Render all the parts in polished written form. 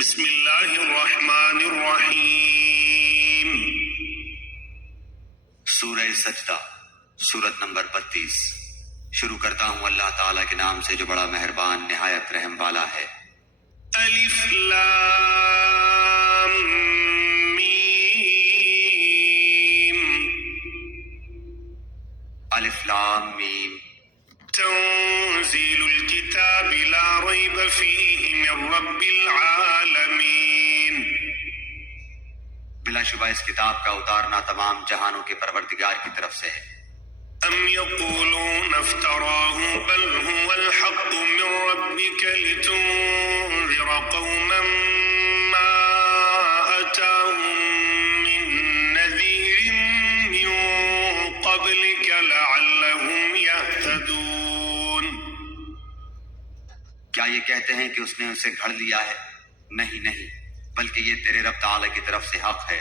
بسم اللہ الرحمن الرحیم۔ سورہ سجدہ، سورت نمبر 32۔ شروع کرتا ہوں اللہ تعالیٰ کے نام سے جو بڑا مہربان نہایت رحم والا ہے۔ الف لام میم۔ الف لام میم۔ تنزیل الکتاب لا ریب فیہ من رب العالمین۔ بلا شبہ اس کتاب کا اتارنا تمام جہانوں کے پروردگار کی طرف سے ہے۔ ام یقولون افتراہ بل هو الحق من ربک لتنذر قوما ما اتاهم من نذیر من قبلک لعلهم یهتدون۔ کیا یہ کہتے ہیں کہ اس نے اسے گھڑ لیا ہے؟ نہیں نہیں، بلکہ یہ تیرے رب تعالیٰ کی طرف سے حق ہے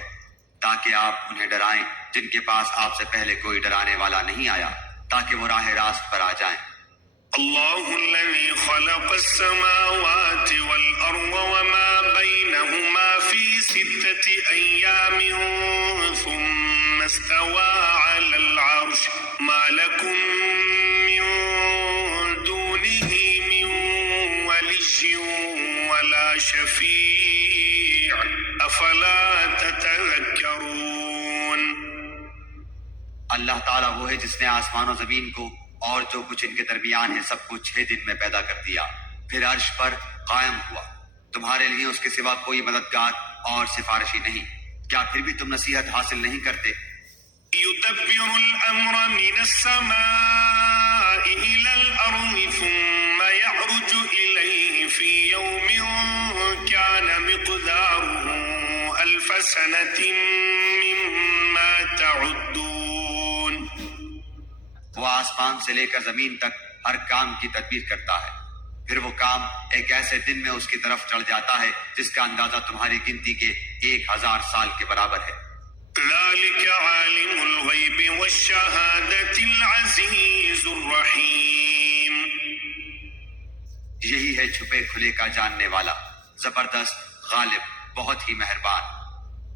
تاکہ آپ انہیں ڈرائیں جن کے پاس آپ سے پہلے کوئی ڈرانے والا نہیں آیا، تاکہ وہ راہ راست پر آ جائیں۔ اللہ الذي خلق السماوات والأرض وما بينهما في 6 أيام ثم استوى على العرش ما لكم من دونه من ولي ولا شفيع أفلا تتذكرون۔ اللہ تعالیٰ وہ ہے جس نے آسمان و زمین کو اور جو کچھ ان کے درمیان ہے سب کچھ 6 دن میں پیدا کر دیا، پھر عرش پر قائم ہوا۔ تمہارے لیے اس کے سوا کوئی مددگار اور سفارشی نہیں، کیا پھر بھی تم نصیحت حاصل نہیں کرتے؟ يدبر الأمر من السماء إلى الأرض ثم يعرج إليه في يوم كان مقداره 1000 سنة مما تعدون۔ وہ آسمان سے لے کر زمین تک ہر کام کی تدبیر کرتا ہے، پھر وہ کام ایک ایسے دن میں اس کی طرف چڑھ جاتا ہے جس کا اندازہ تمہاری گنتی کے 1000 سال کے برابر ہے۔ ذلك عالم الغیب والشہادة العزیز الرحیم۔ یہی ہے چھپے کھلے کا جاننے والا، زبردست، غالب، بہت ہی مہربان۔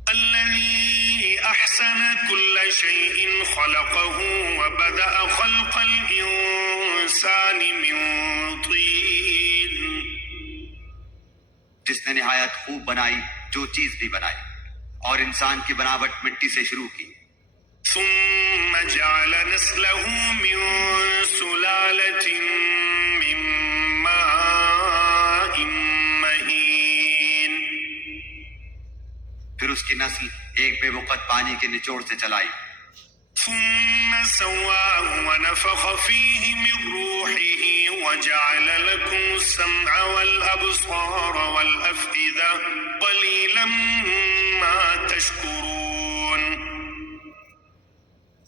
الذي أحسن كل شيء خلقه وبدأ خلق الإنسان من طين۔ جس نے نہایت خوب بنائی جو چیز بھی بنائی، اور انسان کی بناوٹ مٹی سے شروع کی۔ ثم جعل نسله من سلالة من ماء مهين۔ پھر اس کی نسل ایک بے وقت پانی کے نچوڑ سے چلائی۔ ثم سواه ونفخ فيه من روحه وجعل لكم السمع والأبصار والأفئدة قليلا ما تشكرون۔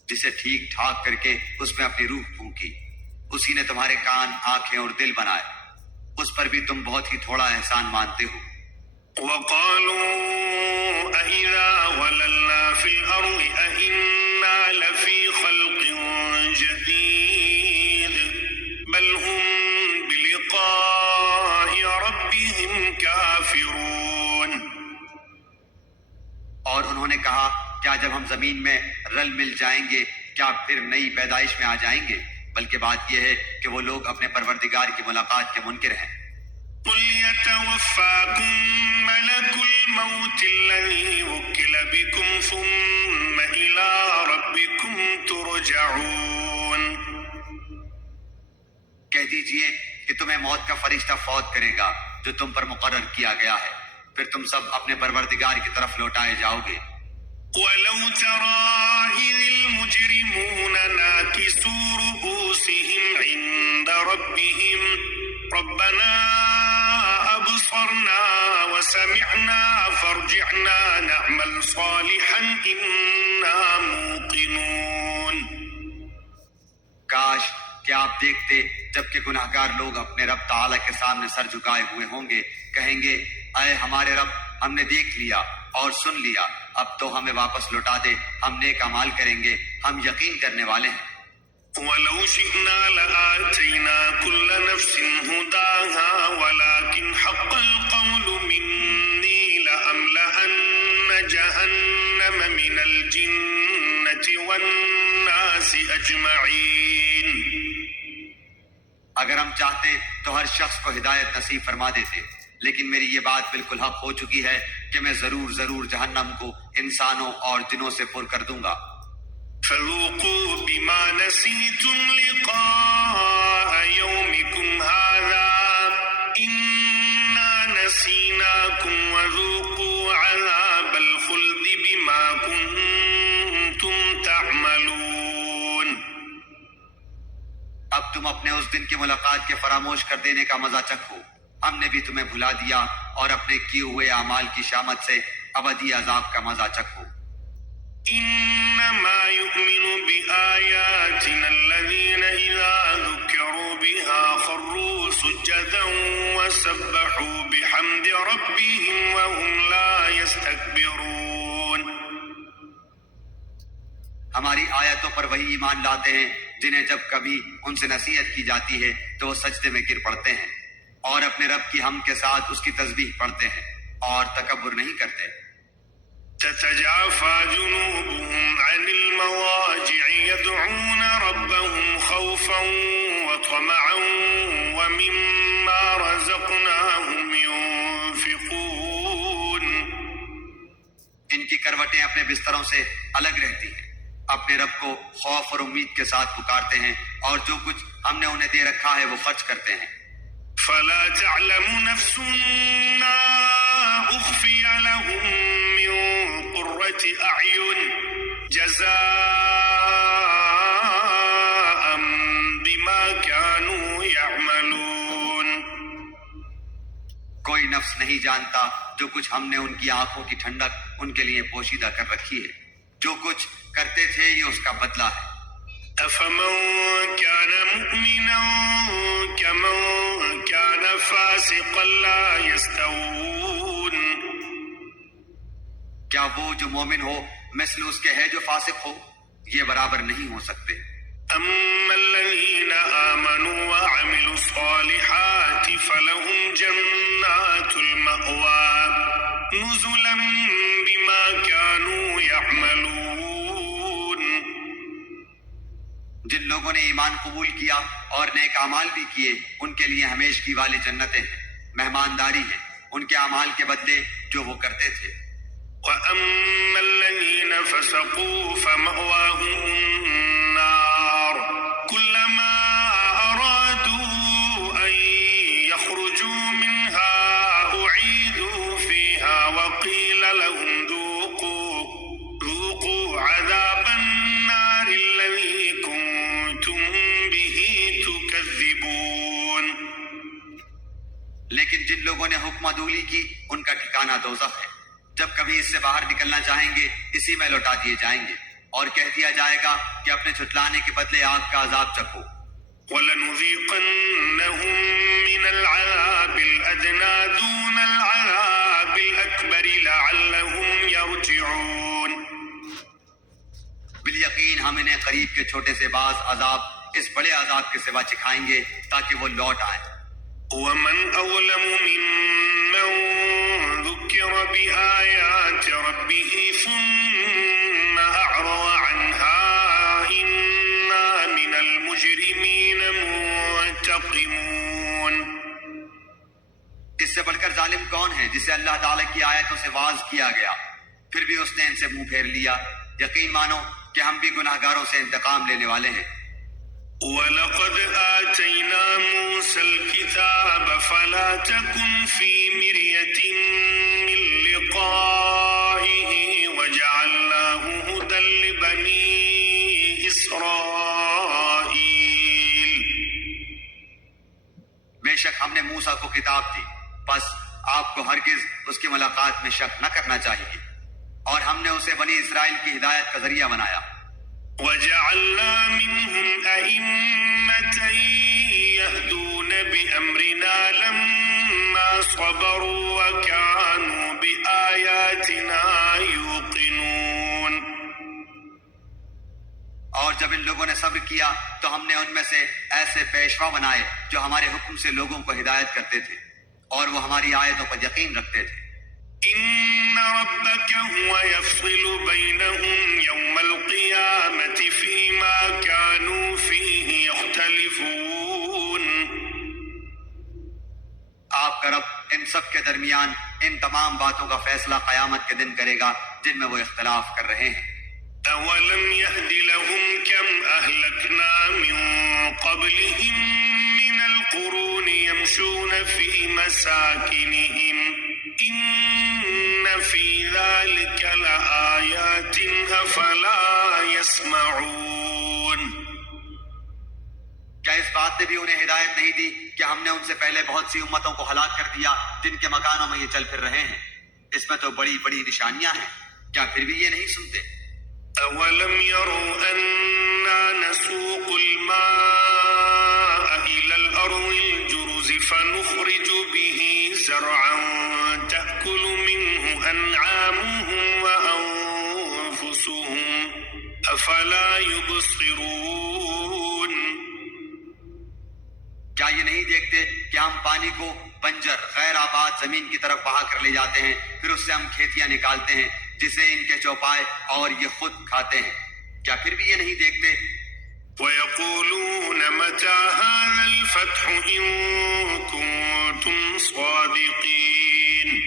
جسے ٹھیک ٹھاک کر کے اس میں اپنی روح پھونکی، اسی نے تمہارے کان، آنکھیں اور دل بنائے، اس پر بھی تم بہت ہی تھوڑا احسان مانتے ہو۔ وقالوا أإذا وللنا في الأرض أإنا لفي خلق جديد بل هم بلقاء ربهم كافرون۔ اور انہوں نے کہا کیا جب ہم زمین میں رل مل جائیں گے کیا پھر نئی پیدائش میں آ جائیں گے؟ بلکہ بات یہ ہے کہ وہ لوگ اپنے پروردگار کی ملاقات کے منکر ہیں۔ قل يتوفاكم ملك الموت الذي وكل بكم ثم إلى ربكم ترجعون۔ کہہ دیجئے کہ تمہیں موت کا فرشتہ فوت کرے گا جو تم پر مقرر کیا گیا ہے، پھر تم سب اپنے پروردگار کی طرف لوٹائے جاؤ گے۔ ولو ترى إذ المجرمون ناكسوا رؤوسهم عند ربهم ربنا أبصرنا وسمعنا فارجعنا نعمل صالحا إنا موقنون۔ کاش کہ آپ دیکھتے جبکہ گناہگار لوگ اپنے رب تعالیٰ کے سامنے سر جھکائے ہوئے ہوں گے، کہیں گے اے ہمارے رب ہم نے دیکھ لیا اور سن لیا، اب تو ہمیں واپس لوٹا دے، ہم نیک اعمال کریں گے، ہم یقین کرنے والے ہیں۔ وَلَوْ شِئْنَا لَآتَيْنَا كُلَّ نَفْسٍ هُدَاهَا وَلَكِنْ حَقَّ الْقَوْلُ مِنَّا جهنم من الجنة والناس أجمعين. اگر ہم چاہتے تو ہر شخص کو ہدایت نصیب فرما دیتے، لیکن میری یہ بات بالکل حق ہو چکی ہے کہ میں ضرور جہنم کو انسانوں اور جنوں سے پر کر دوں گا۔ فذوقوا بما نسيتم لقاء يومكم هذا إنا نسيناكم وذوقوا عذاب الخلد بما كنتم تعملون. اب تم اپنے اس دن کی ملاقات کے فراموش کر دینے کا مزہ چکھو، ہم نے بھی تمہیں بھلا دیا، اور اپنے کیے ہوئے اعمال کی شامت سے ابدی عذاب کا مزہ چکھو۔ إنما يؤمن بآياتنا الذين إذا ذكروا بها خروا سجدا وسبحوا بحمد ربهم وهم لا يستكبرون. ہماری آیتوں پر وہی ایمان لاتے ہیں جنہیں جب کبھی ان سے نصیحت کی جاتی ہے تو وہ سجدے میں گر پڑتے ہیں اور اپنے رب کی حمد کے ساتھ اس کی تسبیح پڑھتے ہیں اور تکبر نہیں کرتے۔ تتجافى جنوبهم عن المضاجع يدعون ربهم خوفا وطمعا ومما رزقناهم ينفقون. ان کی کروٹیں اپنے بستروں سے الگ رہتی ہیں، اپنے رب کو خوف اور امید کے ساتھ پکارتے ہیں اور جو کچھ ہم نے انہیں دے رکھا ہے وہ خرچ کرتے ہیں۔ فلا تعلم نفس ما أخفي لهم من قرة أعين جزاء بما كانوا يعملون. کوئی نفس نہیں جانتا جو کچھ ہم نے ان کی آنکھوں کی ٹھنڈک ان کے لیے پوشیدہ کر رکھی ہے، جو کچھ کرتے تھے یہ اس کا بدلہ ہے۔ أفمن كان مؤمنا كمن كان فاسقا لا يستوون. کیا وہ جو مومن ہو مثل اس کے ہے جو فاسق ہو؟ یہ برابر نہیں ہو سکتے۔ أما الذين آمنوا وعملوا الصالحات فلهم جنات المأوى نزلا بما كانوا يعملون. جن لوگوں نے ایمان قبول کیا اور نیک اعمال بھی کیے ان کے لیے ہمیشگی والی جنتیں ہیں، مہمانداری ہے ان کے اعمال کے بدلے جو وہ کرتے تھے۔ وأما الذين فسقوا فمأواهم النار كلما أرادوا أن يخرجوا منها أعيدوا فيها وقيل لهم ذوقوا عذاب النار الذي كنتم به تكذبون. لیکن جن لوگوں نے حکم عدولی کی ان کا ٹھکانہ دوزخ ہے، جب کبھی اس سے باہر نکلنا چاہیں گے اسی میں لوٹا دیے جائیں گے اور کہہ دیا جائے گا کہ اپنے جھٹلانے کے بدلے آگ کا عذاب چکھو۔ وَلَنُذِيقَنَّهُم مِّنَ الْعَذَابِ الْأَدْنَىٰ دُونَ الْعَذَابِ الْأَكْبَرِ لَعَلَّهُمْ يَرْجِعُونَ. بالیقین ہم انہیں قریب کے چھوٹے سے بعض عذاب اس بڑے عذاب کے سوا چکھائیں گے تاکہ وہ لوٹ آئیں۔ وَمَنْ أَظْلَمُ مِمَّن ذُكِّرَ بِآيَاتِ رَبِّهِ ثُمَّ أَعْرَضَ عَنْهَا إِنَّا مِنَ الْمُجْرِمِينَ مُنْتَقِمُونَ. اس سے بڑھ کر ظالم کون ہے جسے اللہ تعالیٰ کی آیتوں سے واعظ کیا گیا پھر بھی اس نے ان سے منہ پھیر لیا؟ یقین مانو کہ ہم بھی گناہگاروں سے انتقام لینے والے ہیں۔ وَلَقَدْ آتَيْنَا مُوسَى الْكِتَابَ فَلَا تَكُنْ فِي مِرْيَةٍ مِّن لِقَائِهِ وَجَعَلْنَاهُ هُدًى لِّبَنِي إِسْرَائِيلَ. بے شک ہم نے موسیٰ کو کتاب دی، پس آپ کو ہرگز اس کی ملاقات میں شک نہ کرنا چاہیے، اور ہم نے اسے بنی اسرائیل کی ہدایت کا ذریعہ بنایا۔ وَجَعَلْنَا مِنْهُمْ أَئِمَّةً يَهْدُونَ بِأَمْرِنَا لَمَّا صَبَرُوا وَكَانُوا بِآيَاتِنَا يُوقِنُونَ. اور جب ان لوگوں نے صبر کیا تو ہم نے ان میں سے ایسے پیشوا بنائے جو ہمارے حکم سے لوگوں کو ہدایت کرتے تھے اور وہ ہماری آیتوں پر یقین رکھتے تھے۔ إِنَّ ربك هو يفصل بينهم يوم القيامة فيما كانوا فيه يختلفون. آپ کا رب ان سب کے درمیان ان تمام باتوں کا فیصلہ قیامت کے دن کرے گا جن میں وہ اختلاف کر رہے ہیں۔ أولم يهد لهم كم أهلكنا من قبلهم من القرون يمشون في مساكنهم إن في ذلك لآيات أفلا يسمعون۔ کیا اس بات نے بھی انہیں ہدایت نہیں دی کہ ہم نے ان سے پہلے بہت سی امتوں کو ہلاک کر دیا جن کے مکانوں میں یہ چل پھر رہے ہیں؟ اس میں تو بڑی بڑی نشانیاں ہیں، کیا پھر بھی یہ نہیں سنتے؟ أولم يروا أنا نسوق الماء إلى الأرض الجرز فنخرج به زرعا تأكل منه أنعامهم وأنفسهم أفلا يبصرون۔ کیا یہ نہیں دیکھتے کہ ہم پانی کو بنجر غیر آباد زمین کی طرف بہا کر لے جاتے ہیں، پھر اس سے ہم کھیتیاں نکالتے ہیں جسے ان کے چوپائے اور یہ خود کھاتے ہیں؟ کیا پھر بھی یہ نہیں دیکھتے؟ وَيَقُولُونَ مَتَى هَذَا الْفَتْحُ إِن كُنتُمْ صَادِقِينَ۔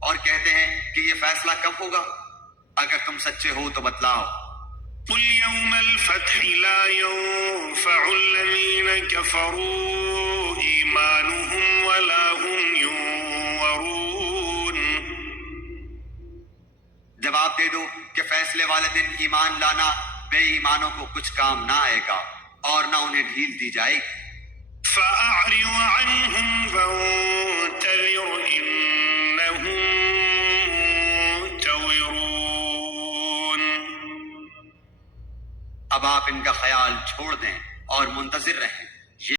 اور کہتے ہیں کہ یہ فیصلہ کب ہوگا؟ اگر تم سچے ہو تو بتلاؤ۔ قُلْ يَوْمَ الْفَتْحِ لَا يَنفَعُ الَّذِينَ كَفَرُوا إِيمَانُهُمْ وَلَا هُمْ يُنظَرُونَ۔ جواب دے دو کہ فیصلے والے دن ایمان لانا بے ایمانوں کو کچھ کام نہ آئے گا اور نہ انہیں ڈھیل دی جائے گی۔ فَأَعْرِضْ عَنْهُمْ وَانتَظِرْ إِنَّهُمْ مُنتَظِرُونَ۔ اب آپ ان کا خیال چھوڑ دیں اور منتظر رہیں۔